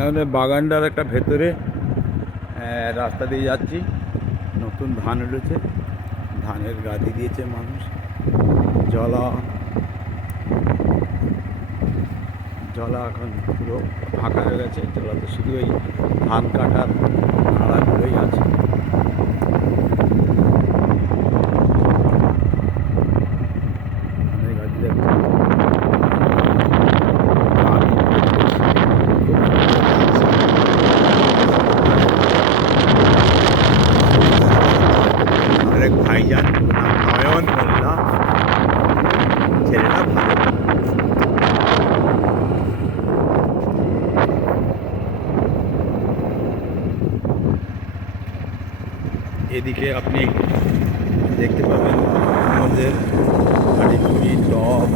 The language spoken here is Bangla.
আমাদের বাগানটার একটা ভেতরে রাস্তা দিয়ে যাচ্ছি। নতুন ধান উঠেছে, ধানের গাদি দিয়েছে মানুষ। জলা জলা এখন পুরো ফাঁকা হয়ে গেছে, জলাতে শুধু এই ধান কাটার নাড়াগুলোই আছে। ধানের গাদি দেখতে আরেক ভাইজান নাম নয়ন মোল্লা, ছেলেটা ভালো। এদিকে আপনি দেখতে পাবেন আমাদের হাঁড়ি টব